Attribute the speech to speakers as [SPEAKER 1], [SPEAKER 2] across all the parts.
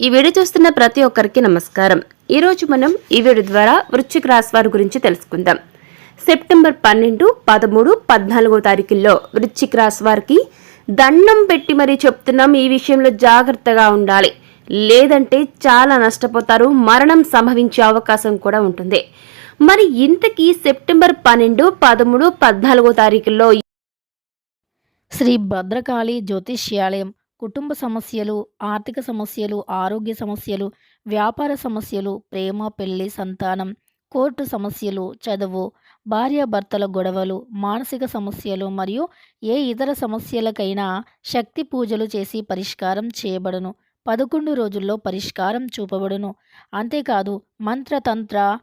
[SPEAKER 1] ఈ వీడియో చూస్తున్న ప్రతి ఒక్కరికి నమస్కారం. ఈరోజు మనం ఈ వీడియో ద్వారా వృశ్చిక రాశి వారి గురించి తెలుసుకుందాం. సెప్టెంబర్ పన్నెండు పదమూడు పద్నాలుగో తారీఖుల్లో వృశ్చిక రాశి వారికి దండం పెట్టి మరీ చెప్తున్నాం ఈ విషయంలో జాగ్రత్తగా ఉండాలి. లేదంటే చాలా నష్టపోతారు మరణం సంభవించే అవకాశం కూడా ఉంటుంది. మరి ఇంతకీ సెప్టెంబర్ పన్నెండు పదమూడు పద్నాలుగో తారీఖుల్లో
[SPEAKER 2] శ్రీ భద్రకాళి జ్యోతిష్యాలయం కుటుంబ సమస్యలు ఆర్థిక సమస్యలు ఆరోగ్య సమస్యలు వ్యాపార సమస్యలు ప్రేమ పెళ్ళి సంతానం కోర్టు సమస్యలు చదువు భార్యాభర్తల గొడవలు మానసిక సమస్యలు మరియు ఏ ఇతర సమస్యలకైనా శక్తి పూజలు చేసి పరిష్కారం చేయబడును. పదకొండు రోజుల్లో పరిష్కారం చూపబడును. అంతేకాదు మంత్రతంత్ర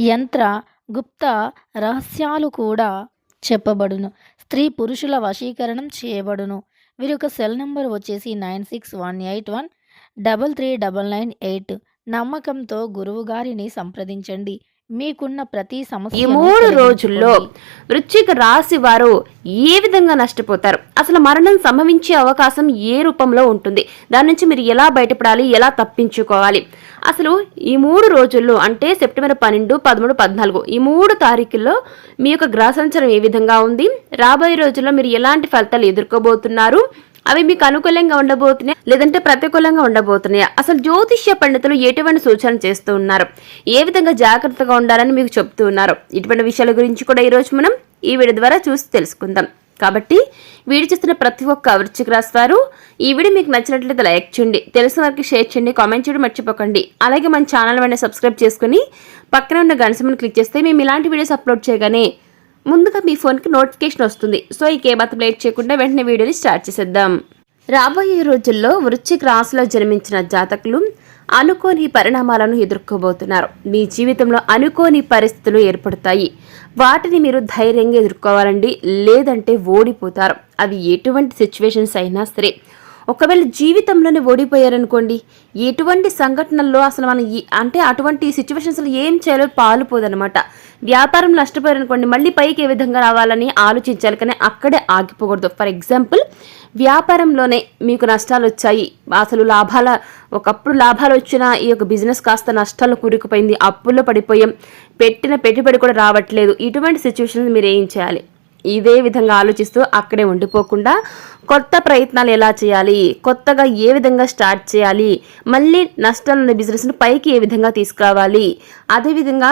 [SPEAKER 2] యంత్ర గుప్త రహస్యాలు కూడా చెప్పబడును. స్త్రీ పురుషుల వశీకరణం చేయబడును. వీరి యొక్క సెల్ నెంబర్ వచ్చేసి nine six one eight one double three double nine eight. నమ్మకంతో గురువు గారిని సంప్రదించండి. మీకున్న ప్రతి
[SPEAKER 1] ఈ
[SPEAKER 2] సమస్య
[SPEAKER 1] మూడు రోజుల్లో వృశ్చిక రాశి వారు ఏ విధంగా నష్టపోతారు? అసలు మరణం సంభవించే అవకాశం ఏ రూపంలో ఉంటుంది? దాని నుంచి మీరు ఎలా బయటపడాలి? ఎలా తప్పించుకోవాలి? అసలు ఈ మూడు రోజుల్లో అంటే సెప్టెంబర్ పన్నెండు పదమూడు పద్నాలుగు ఈ మూడు తారీఖుల్లో మీ యొక్క గ్రహ సంచారం ఏ విధంగా ఉంది? రాబోయే రోజుల్లో మీరు ఎలాంటి ఫలితాలు ఎదుర్కోబోతున్నారు? అవి మీకు అనుకూలంగా ఉండబోతున్నాయా? లేదంటే ప్రతికూలంగా ఉండబోతున్నాయా? అసలు జ్యోతిష్య పండితులు ఎటువంటి సూచన చేస్తూ ఉన్నారు? ఏ విధంగా జాగ్రత్తగా ఉండాలని మీకు చెప్తూ ఉన్నారు? ఇటువంటి విషయాల గురించి కూడా ఈరోజు మనం ఈ వీడియో ద్వారా చూసి తెలుసుకుందాం. కాబట్టి వీడియో చూస్తున్న ప్రతి ఒక్క వృశ్చిక రాశి వారు ఈ వీడియో మీకు నచ్చినట్లయితే లైక్ చేయండి. తెలిసిన వారికి షేర్ చేయండి కామెంట్ చేయడం మర్చిపోకండి. అలాగే మన ఛానల్ వెంటనే సబ్స్క్రైబ్ చేసుకుని పక్కన ఉన్న గంటసమని క్లిక్ చేస్తే మేము ఇలాంటి వీడియోస్ అప్లోడ్ చేయగానే ముందుగా మీ ఫోన్కి నోటిఫికేషన్ వస్తుంది. సో ఈ కేమాత్రం లేట్ చేయకుండా వెంటనే వీడియోని స్టార్ట్ చేసేద్దాం. రాబోయే రోజుల్లో వృశ్చిక రాశిలో జన్మించిన జాతకులు అనుకోని పరిణామాలను ఎదుర్కోబోతున్నారు. మీ జీవితంలో అనుకోని పరిస్థితులు ఏర్పడతాయి. వాటిని మీరు ధైర్యంగా ఎదుర్కోవాలండి. లేదంటే ఓడిపోతారు. అవి ఎటువంటి సిచ్యువేషన్స్ అయినా సరే. ఒకవేళ జీవితంలోనే ఓడిపోయారనుకోండి ఎటువంటి సంఘటనల్లో అసలు మనం అంటే అటువంటి సిచ్యువేషన్స్లో ఏం చేయాలో పాలుపోదనమాట వ్యాపారం నష్టపోయారనుకోండి మళ్ళీ పైకి ఏ విధంగా రావాలని ఆలోచించాలి కానీ అక్కడే ఆగిపోకూడదు. ఫర్ ఎగ్జాంపుల్ వ్యాపారంలోనే మీకు నష్టాలు వచ్చాయి. అసలు లాభాల ఒకప్పుడు లాభాలు వచ్చిన ఈ యొక్క బిజినెస్ కాస్త నష్టాలు కూరుకుపోయింది. అప్పుల్లో పడిపోయాం. పెట్టిన పెట్టుబడి కూడా రావట్లేదు. ఇటువంటి సిచ్యువేషన్ మీరు ఏం చేయాలి? ఇదే విధంగా ఆలోచిస్తూ అక్కడే ఉండిపోకుండా కొత్త ప్రయత్నాలు ఎలా చేయాలి కొత్తగా ఏ విధంగా స్టార్ట్ చేయాలి మళ్ళీ నష్టాలు ఉన్న బిజినెస్ను పైకి ఏ విధంగా తీసుకురావాలి అదేవిధంగా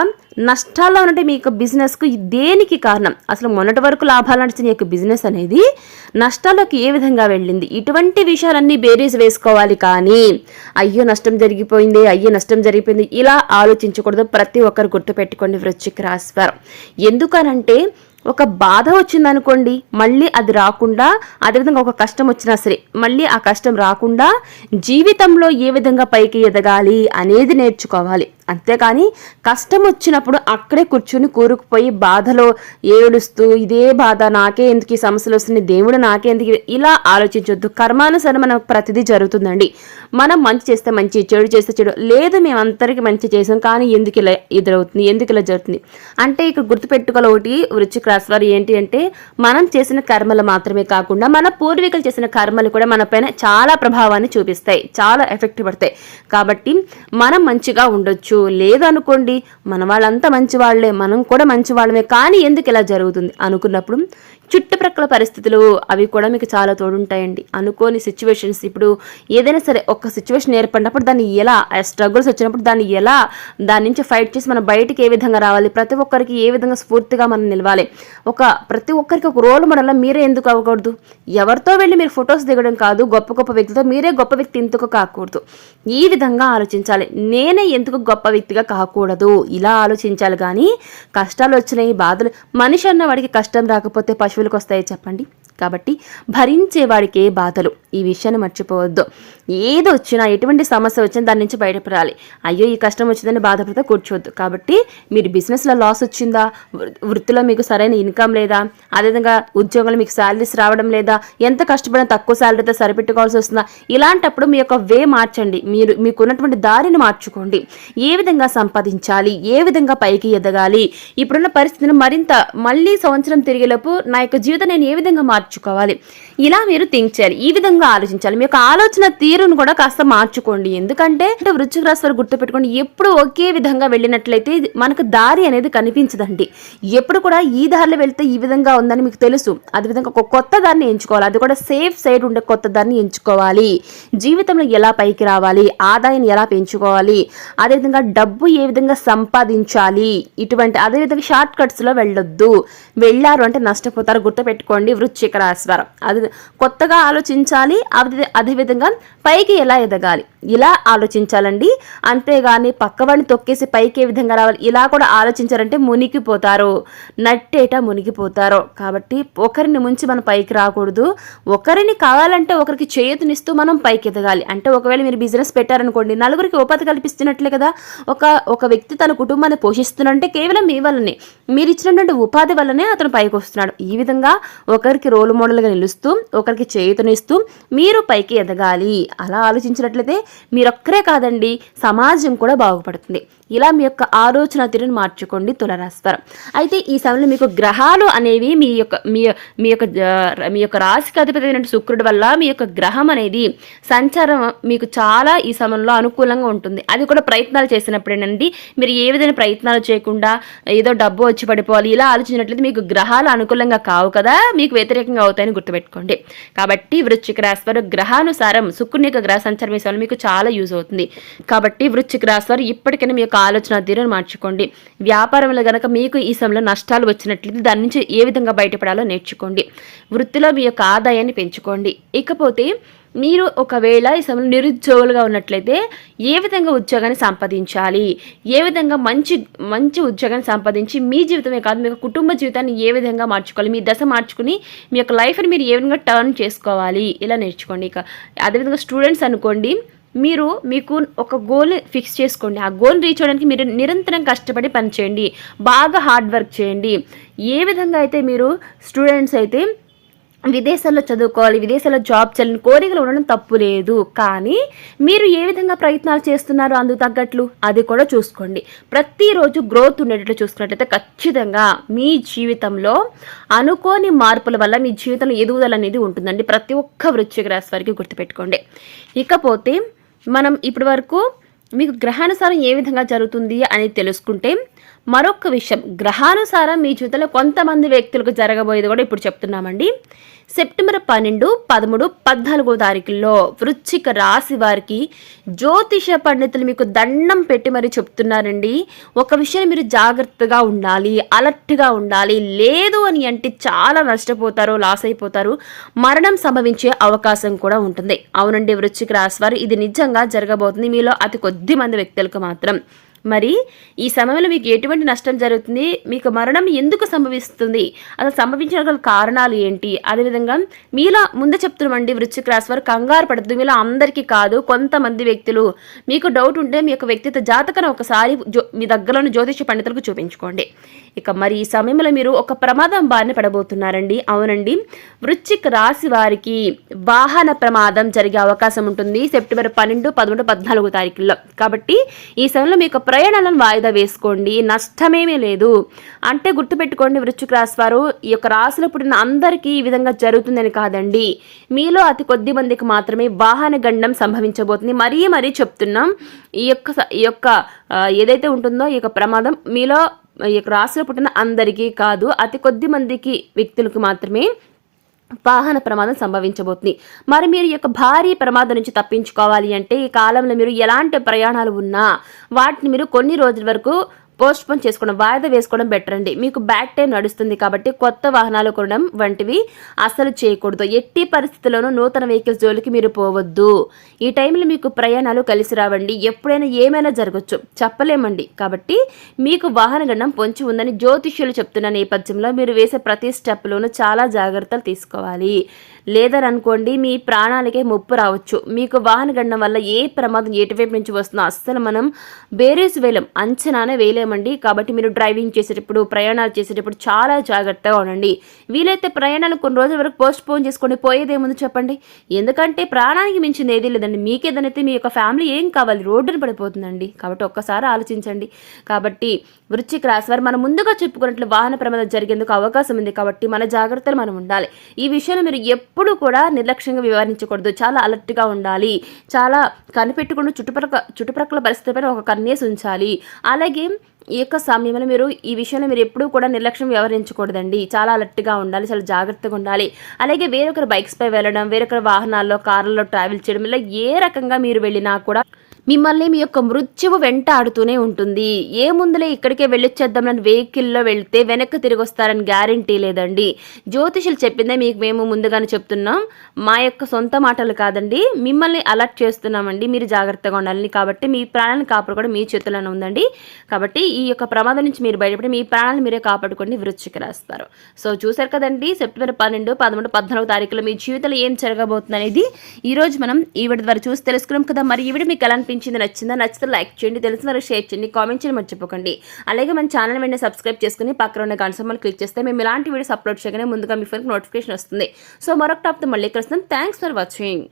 [SPEAKER 1] నష్టాల్లో ఉన్నట్టు మీ యొక్క బిజినెస్కు దేనికి కారణం? అసలు మొన్నటి వరకు లాభాలు నడిచిన యొక్క బిజినెస్ అనేది నష్టాలకు ఏ విధంగా వెళ్ళింది? ఇటువంటి విషయాలన్నీ బేరీజ్ వేసుకోవాలి కానీ అయ్యో నష్టం జరిగిపోయింది అయ్యో నష్టం జరిగిపోయింది ఇలా ఆలోచించకూడదు. ప్రతి ఒక్కరు గుర్తుపెట్టుకోండి వృశ్చిక రాశివారం ఎందుకనంటే ఒక బాధ వచ్చిందనుకోండి మళ్ళీ అది రాకుండా అదేవిధంగా ఒక కష్టం వచ్చినా సరే మళ్ళీ ఆ కష్టం రాకుండా జీవితంలో ఏ విధంగా పైకి ఎదగాలి అనేది నేర్చుకోవాలి. అంతేకాని కష్టం వచ్చినప్పుడు అక్కడే కూర్చుని కూరుకుపోయి బాధలో ఏడుస్తూ ఇదే బాధ నాకే ఎందుకు ఈ సమస్యలు వస్తున్నాయి? దేవుడు నాకే ఎందుకు ఇలా ఆలోచించొద్దు. కర్మానుసారం మనకు ప్రతిదీ జరుగుతుందండి. మనం మంచి చేస్తే మంచి చెడు చేస్తే చెడు. లేదు మేము అందరికీ మంచి చేసాం కానీ ఎందుకు ఇలా ఎదురవుతుంది? ఎందుకు ఇలా జరుగుతుంది? అంటే ఇక్కడ గుర్తుపెట్టుకోవాలి ఒకటి వృచ్చిక రాశి వారు ఏంటి అంటే మనం చేసిన కర్మలు మాత్రమే కాకుండా మన పూర్వీకులు చేసిన కర్మలు కూడా మన పైన చాలా ప్రభావాన్ని చూపిస్తాయి. చాలా ఎఫెక్ట్ పడతాయి. కాబట్టి మనం మంచిగా ఉండొచ్చు. లేదనుకోండి మన వాళ్ళంతా మంచి వాళ్ళే మనం కూడా మంచి వాళ్ళమే కానీ ఎందుకు ఇలా జరుగుతుంది? అనుకున్నప్పుడు చుట్టుప్రక్కల పరిస్థితులు అవి కూడా మీకు చాలా తోడుంటాయండి. అనుకోని సిచ్యువేషన్స్ ఇప్పుడు ఏదైనా సరే ఒక సిచ్యువేషన్ ఏర్పడినప్పుడు దాన్ని ఎలా స్ట్రగుల్స్ వచ్చినప్పుడు దాన్ని ఎలా దాని నుంచి ఫైట్ చేసి మనం బయటికి ఏ విధంగా రావాలి ప్రతి ఒక్కరికి ఏ విధంగా స్ఫూర్తిగా మనం నిలవాలి ఒక ప్రతి ఒక్కరికి ఒక రోల్ మోడల్లా మీరే ఎందుకు అవ్వకూడదు? ఎవరితో వెళ్ళి మీరు ఫొటోస్ దిగడం కాదు గొప్ప గొప్ప వ్యక్తితో మీరే గొప్ప వ్యక్తి ఎందుకు కాకూడదు? ఈ విధంగా ఆలోచించాలి. నేనే ఎందుకు గొప్ప వ్యక్తిగా కాకూడదు? ఇలా ఆలోచించాలి కానీ కష్టాలు వచ్చినాయి బాధలు మనిషి అన్న వాడికి కష్టం రాకపోతే పశువులకు వస్తాయి చెప్పండి. కాబట్టి భరించేవాడికే బాధలు. ఈ విషయాన్ని మర్చిపోవద్దు. ఏది వచ్చినా ఎటువంటి సమస్య వచ్చినా దాని నుంచి బయటపడాలి. అయ్యో ఈ కష్టం వచ్చిందని బాధపడితే కూర్చోవద్దు. కాబట్టి మీరు బిజినెస్లో లాస్ వచ్చిందా? వృత్తిలో మీకు సరైన ఇన్కమ్ లేదా? అదేవిధంగా ఉద్యోగంలో మీకు శాలరీస్ రావడం లేదా? ఎంత కష్టపడినా తక్కువ శాలరీతో సరిపెట్టుకోవాల్సి వస్తుందా? ఇలాంటప్పుడు మీ యొక్క వే మార్చండి. మీరు మీకున్నటువంటి దారిని మార్చుకోండి. ఏ విధంగా సంపాదించాలి? ఏ విధంగా పైకి ఎదగాలి? ఇప్పుడున్న పరిస్థితిని మరింత మళ్ళీ సంవత్సరం తిరిగేలోపు నా యొక్క జీవితం నేను ఏ విధంగా మార్చు మార్చుకోవాలి. ఇలా మీరు థింక్ చేయాలి. ఈ విధంగా ఆలోచించాలి. మీ యొక్క ఆలోచన తీరును కూడా కాస్త మార్చుకోండి. ఎందుకంటే అంటే వృశ్చిక రాశి వారు గుర్తుపెట్టుకోండి ఎప్పుడు ఒకే విధంగా వెళ్ళినట్లయితే మనకు దారి అనేది కనిపించదండి. ఎప్పుడు కూడా ఈ దారిలో వెళ్తే ఈ విధంగా ఉందని మీకు తెలుసు. అదేవిధంగా ఒక కొత్త దాన్ని ఎంచుకోవాలి. అది కూడా సేఫ్ సైడ్ ఉండే కొత్త దాన్ని ఎంచుకోవాలి. జీవితంలో ఎలా పైకి రావాలి? ఆదాయాన్ని ఎలా పెంచుకోవాలి? అదేవిధంగా డబ్బు ఏ విధంగా సంపాదించాలి? ఇటువంటి అదేవిధంగా షార్ట్ కట్స్లో వెళ్ళొద్దు. వెళ్ళారు అంటే నష్టపోతారు. గుర్తుపెట్టుకోండి. వృశ్చిక రాశి వారు అది కొత్తగా ఆలోచించాలి అదే అదేవిధంగా పైకి ఎలా ఎదగాలి? ఇలా ఆలోచించాలండి. అంతేగాని పక్కవాడిని తొక్కేసి పైకి ఏ విధంగా రావాలి? ఇలా కూడా ఆలోచించారంటే మునిగిపోతారు. నట్టేట మునిగిపోతారు. కాబట్టి ఒకరిని ముంచి మనం పైకి రాకూడదు. ఒకరిని కావాలంటే ఒకరికి చేతునిస్తూ మనం పైకి ఎదగాలి. అంటే ఒకవేళ మీరు బిజినెస్ పెట్టారనుకోండి నలుగురికి ఉపాధి కల్పిస్తున్నట్లే కదా. ఒక ఒక వ్యక్తి తన కుటుంబాన్ని పోషిస్తున్నంటే కేవలం మీ వల్లనే. మీరు ఇచ్చినటువంటి ఉపాధి వల్లనే అతను పైకి వస్తున్నాడు. ఈ విధంగా ఒకరికి రోల్ మోడల్గా నిలుస్తూ ఒకరికి చేతునిస్తూ మీరు పైకి ఎదగాలి. అలా ఆలోచించినట్లయితే మీరొక్కరే కాదండి సమాజం కూడా బాగుపడుతుంది. ఇలా మీ యొక్క ఆలోచన తీరుని మార్చుకోండి తులరాశివారం. అయితే ఈ సమయంలో మీకు గ్రహాలు అనేవి మీ యొక్క మీ మీ యొక్క మీ యొక్క రాశికి అధిపతి అయిన శుక్రుడి వల్ల మీ యొక్క గ్రహం అనేది సంచారం మీకు చాలా ఈ సమయంలో అనుకూలంగా ఉంటుంది. అది కూడా ప్రయత్నాలు చేసినప్పుడేనండి. మీరు ఏ విధమైన ప్రయత్నాలు చేయకుండా ఏదో డబ్బు వచ్చి పడిపోవాలి ఇలా ఆలోచించినట్లయితే మీకు గ్రహాలు అనుకూలంగా కావు కదా మీకు వ్యతిరేకంగా అవుతాయని గుర్తుపెట్టుకోండి. కాబట్టి వృశ్చిక రాశి వారు గ్రహానుసారం శుక్రుని యొక్క గ్రహ సంచారం ఈ సమయంలో మీకు చాలా యూజ్ అవుతుంది. కాబట్టి వృశ్చిక రాశి వారు ఇప్పటికైనా మీ యొక్క ఆలోచన తీరును మార్చుకోండి. వ్యాపారంలో గనక మీకు ఈ సమయంలో నష్టాలు వచ్చినట్లయితే దాని నుంచి ఏ విధంగా బయటపడాలో నేర్చుకోండి. వృత్తిలో మీ యొక్క ఆదాయాన్ని పెంచుకోండి. ఇకపోతే మీరు ఒకవేళ ఈ సమయంలో నిరుద్యోగులుగా ఉన్నట్లయితే ఏ విధంగా ఉద్యోగాన్ని సంపాదించాలి? ఏ విధంగా మంచి మంచి ఉద్యోగాన్ని సంపాదించి మీ జీవితమే కాదు మీ యొక్క కుటుంబ జీవితాన్ని ఏ విధంగా మార్చుకోవాలి? మీ దశ మార్చుకుని మీ యొక్క లైఫ్ని మీరు ఏ విధంగా టర్న్ చేసుకోవాలి? ఇలా నేర్చుకోండి ఇక. అదేవిధంగా స్టూడెంట్స్ అనుకోండి మీరు మీకు ఒక గోల్ ఫిక్స్ చేసుకోండి. ఆ గోల్ రీచ్ అవ్వడానికి మీరు నిరంతరం కష్టపడి పనిచేయండి బాగా హార్డ్ వర్క్ చేయండి. ఏ విధంగా అయితే మీరు స్టూడెంట్స్ అయితే విదేశాల్లో చదువుకోవాలి విదేశాల్లో జాబ్ చేయాలని కోరికలు ఉండడం తప్పు లేదు. కానీ మీరు ఏ విధంగా ప్రయత్నాలు చేస్తున్నారు అందుకు తగ్గట్లు అది కూడా చూసుకోండి. ప్రతిరోజు గ్రోత్ ఉండేటట్లు చూసుకున్నట్లయితే ఖచ్చితంగా మీ జీవితంలో అనుకోని మార్పుల వల్ల మీ జీవితంలో ఎదుగుదల అనేది ఉంటుందండి. ప్రతి ఒక్క వృశ్చిక రాశి వారికి గుర్తుపెట్టుకోండి. ఇకపోతే మనం ఇప్పటి వరకు మీకు గ్రహానుసారం ఏ విధంగా జరుగుతుంది అనేది తెలుసుకుంటే మరొక విషయం. గ్రహానుసారం మీ జీవితంలో కొంతమంది వ్యక్తులకు జరగబోయేది కూడా ఇప్పుడు చెప్తున్నామండి. సెప్టెంబర్ పన్నెండు పదమూడు పద్నాలుగో తారీఖుల్లో వృశ్చిక రాశి వారికి జ్యోతిష పండితులు మీకు దండం పెట్టి మరి చెప్తున్నారండి. ఒక విషయం మీరు జాగ్రత్తగా ఉండాలి అలర్ట్గా ఉండాలి. లేదు అని అంటే చాలా నష్టపోతారు లాస్ అయిపోతారు. మరణం సంభవించే అవకాశం కూడా ఉంటుంది. అవునండి వృశ్చిక రాశి వారు ఇది నిజంగా జరగబోతుంది. మీలో అతి కొద్ది మంది వ్యక్తులకు మాత్రం. మరి ఈ సమయంలో మీకు ఎటువంటి నష్టం జరుగుతుంది? మీకు మరణం ఎందుకు సంభవిస్తుంది? అసలు సంభవించిన గల కారణాలు ఏంటి? అదేవిధంగా మీలో ముందే చెప్తున్నామండి వృశ్చిక రాశి వారు కంగారు పడద్దు. మీలో అందరికీ కాదు కొంతమంది వ్యక్తులు. మీకు డౌట్ ఉంటే మీ యొక్క వ్యక్తిత్వ జాతకను ఒకసారి మీ దగ్గరలోని జ్యోతిష పండితులకు చూపించుకోండి. ఇక మరి ఈ సమయంలో మీరు ఒక ప్రమాదం బారిన పడబోతున్నారండి. అవునండి. వృశ్చిక రాశి వారికి వాహన ప్రమాదం జరిగే అవకాశం ఉంటుంది. సెప్టెంబర్ పన్నెండు పదమూడు పద్నాలుగు తారీఖుల్లో. కాబట్టి ఈ సమయంలో మీకు ప్రయాణాలను వాయిదా వేసుకోండి నష్టమేమీ లేదు. అంటే గుర్తుపెట్టుకోండి వృశ్చిక రాశి వారు ఈ యొక్క రాశిలో పుట్టిన అందరికీ ఈ విధంగా జరుగుతుందని కాదండి. మీలో అతి కొద్ది మందికి మాత్రమే వాహన గండం సంభవించబోతుంది. మరీ మరీ చెప్తున్నాం ఈ యొక్క ఈ యొక్క ఏదైతే ఉంటుందో ఈ యొక్క ప్రమాదం మీలో ఈ యొక్క రాశిలో పుట్టిన అందరికీ కాదు అతి కొద్ది మందికి వ్యక్తులకు మాత్రమే వాహన ప్రమాదం సంభవించబోతుంది. మరి మీరు ఈ యొక్క భారీ ప్రమాదం నుంచి తప్పించుకోవాలి అంటే ఈ కాలంలో మీరు ఎలాంటి ప్రయాణాలు ఉన్నా వాటిని మీరు కొన్ని రోజుల వరకు పోస్ట్ పోన్ చేసుకోవడం వాయిదా వేసుకోవడం బెటర్ అండి. మీకు బ్యాక్ టైం నడుస్తుంది కాబట్టి కొత్త వాహనాలు కొనడం వంటివి అసలు చేయకూడదు. ఎట్టి పరిస్థితుల్లోనూ నూతన వెహికల్స్ జోలికి మీరు పోవద్దు. ఈ టైంలో మీకు ప్రయాణాలు కలిసి రావండి. ఎప్పుడైనా ఏమైనా జరగచ్చు. చెప్పలేమండి. కాబట్టి మీకు వాహన గండం పొంచి ఉందని జ్యోతిష్యులు చెప్తున్న నేపథ్యంలో మీరు వేసే ప్రతి స్టెప్లోనూ చాలా జాగ్రత్తలు తీసుకోవాలి. లేదని అనుకోండి మీ ప్రాణాలకే ముప్పు రావచ్చు. మీకు వాహన గండం వల్ల ఏ ప్రమాదం ఎటువైపు నుంచి వస్తుందో అస్సలు మనం బేరేసి వేయలేం అంచనానే వేయలేమండి. కాబట్టి మీరు డ్రైవింగ్ చేసేటప్పుడు ప్రయాణాలు చేసేటప్పుడు చాలా జాగ్రత్తగా ఉండండి. వీలైతే ప్రయాణాలు కొన్ని రోజుల వరకు పోస్ట్ పోన్ చేసుకోండి పోయేదేముంది చెప్పండి. ఎందుకంటే ప్రాణానికి మించింది ఏదీ లేదండి. మీకేదనైతే మీ యొక్క ఫ్యామిలీ ఏం కావాలి రోడ్డున పడిపోతుందండి. కాబట్టి ఒక్కసారి ఆలోచించండి. కాబట్టి వృచ్చిక రాశి వారు మనం ముందుగా చెప్పుకున్నట్లు వాహన ప్రమాదం జరిగేందుకు అవకాశం ఉంది. కాబట్టి మన జాగ్రత్తలు మనం ఉండాలి. ఈ విషయంలో మీరు ఎప్పుడు కూడా నిర్లక్ష్యంగా వ్యవహరించకూడదు. చాలా అలర్ట్గా ఉండాలి. చాలా కనిపెట్టుకుని చుట్టుపక్కల చుట్టుపక్కల పరిస్థితిపైన ఒక కన్నేసి ఉంచాలి. అలాగే ఈ యొక్క సమయంలో మీరు ఈ విషయంలో మీరు ఎప్పుడూ కూడా నిర్లక్ష్యం వ్యవహరించకూడదండి. చాలా అలర్ట్గా ఉండాలి చాలా జాగ్రత్తగా ఉండాలి. అలాగే వేరొకరు బైక్స్పై వెళ్ళడం వేరొకరి వాహనాల్లో కార్లలో ట్రావెల్ చేయడం ఇలా ఏ రకంగా మీరు వెళ్ళినా కూడా మిమ్మల్ని మీ యొక్క మృత్యువు వెంట ఆడుతూనే ఉంటుంది. ఏ ముందులే ఇక్కడికే వెళ్ళొచ్చేద్దామని వెహికల్లో వెళ్తే వెనక్కి తిరిగి వస్తారని గ్యారంటీ లేదండి. జ్యోతిషులు చెప్పిందే మీకు మేము ముందుగానే చెప్తున్నాం. మా యొక్క సొంత మాటలు కాదండి. మిమ్మల్ని అలర్ట్ చేస్తున్నామండి. మీరు జాగ్రత్తగా ఉండాలని. కాబట్టి మీ ప్రాణాలను కాపాడుకోవడం మీ చేతుల్లోనే ఉందండి. కాబట్టి ఈ యొక్క ప్రమాదం నుంచి మీరు బయటపడి మీ ప్రాణాలను మీరే కాపాడుకోండి. వృచ్చికి రాస్తారు. సో చూశారు కదండి సెప్టెంబర్ పన్నెండు పదమూడు పద్నాలుగు తారీఖులో మీ జీవితంలో ఏం జరగబోతుంది అనేది ఈరోజు మనం ఈవిడ ద్వారా చూసి తెలుసుకున్నాం కదా. మరి ఈవిడ మీకు ఎలా అనిపించింది నచ్చిందా నచ్చితే లైక్ చేయండి తెలిసిన వారికి షేర్ చేయండి కామెంట్ చేయండి మర్చిపోకండి. అలాగే మన ఛానల్ వెంటనే సబ్స్క్రైబ్ చేసుకుని పక్కన ఉన్న గంట క్లిక్ చేస్తే మేము ఇలాంటి వీడియోస్ అప్లోడ్ చేయగానే ముందుగా మీ ఫోన్కి నోటిఫికేషన్ వస్తుంది. సో మరొక టాప్తో మళ్ళీ కలుస్తాం. Thanks for watching.